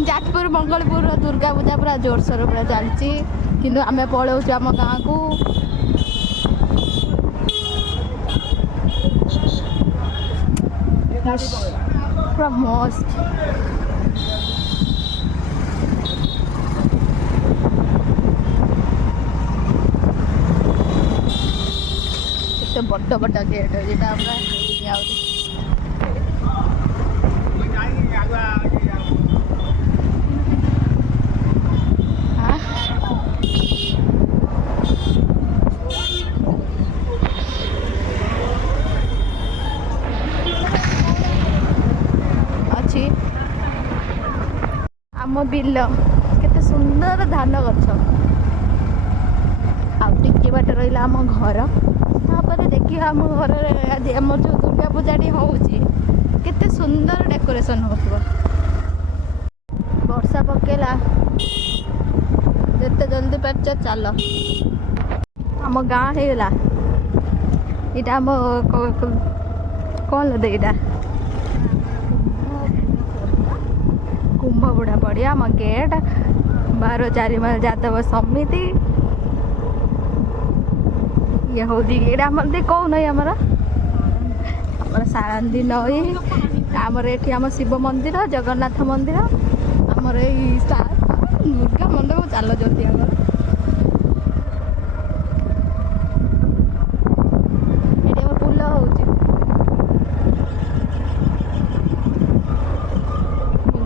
जाजपुर मंगलपुर दुर्गा पूजा पूरा जोरसोर पूरा चलती किंतु आम पलाऊँ आम गाँ को पूरा मस्त बड़ बड़ गेट जेटा अच्छी आम बिल केते सुंदर धान गछ आटे बाट रहा आम घर तापर देखिए आम घर आज आम जो दुर्गा पूजाटी होते सुंदर डेकोरेशन हो वर्षा पकेला जिते जल्दी पार्च चल आम गाँ होगा यहाँ आम कौन लदे यहाँ कुंभबुड़ा पड़िया आम गेट 12 माइल यादव समिति ये हूँ ये आम कौ नई आमर सारंदी नई आमर ये आम शिव मंदिर जगन्नाथ मंदिर आमर ये दुर्गा मंडप चाल जल्दी आम ये पुल हो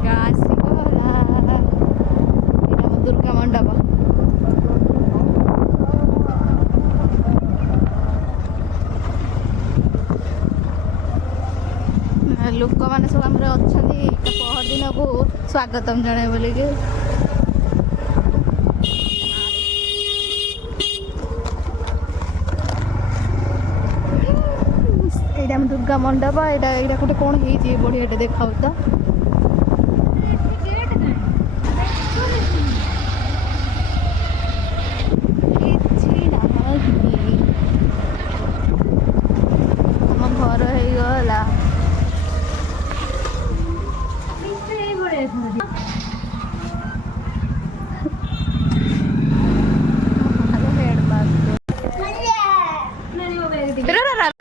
गाँ आसीगला दुर्गा मंडप लोक मैंने सब आम अच्छा पहर दिन को स्वागतम जनाए बोल दुर्गा मंडप यहाँ गोटे कौन हो बढ़िया देखा तो आम घर होगला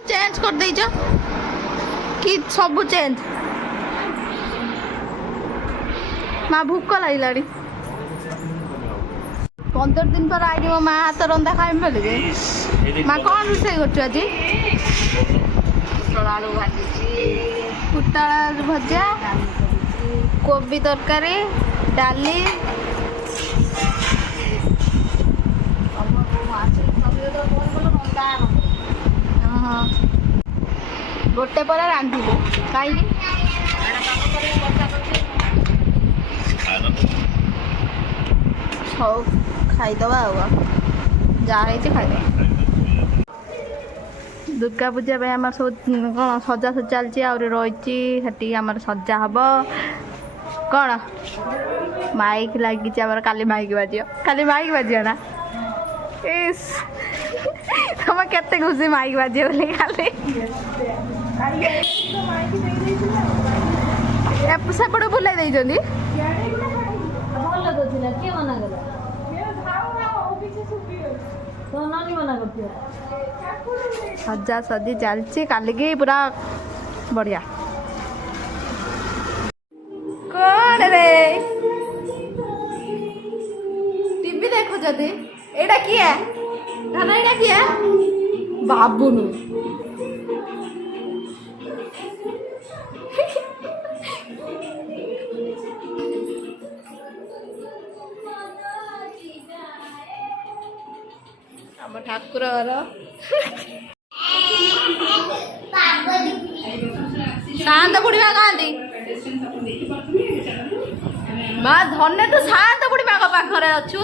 चेंज कर दे कि सब चेंज माँ भूक लगे 15 दिन पर आई मो माँ हाथ रंधा खाई बोलिए माँ कौन रोषे कर पुटल भजा कोबी तरकारी डाली गोटे पर रांधिलु कहीं हौ खाईदबा जहाँ खाईद दुर्गा पूजा आम सब कौन सजा चलती रही आम सजा हम कौन माइक लगी काली माइक बाजी ना इस तुम केते खुशी माइक बाजे बोले खाली सेपटे बुलाई देइछन्ती सजा सजी चलती काली की पूरा बढ़िया कौन रे टीवी देखो जदि एटा किए ना एटा किए बाबुनु आम ठाकुर शांत बुढ़ीमा कहती माँ धन्य तू शांत बुढ़ीमा पाखरे अच्छु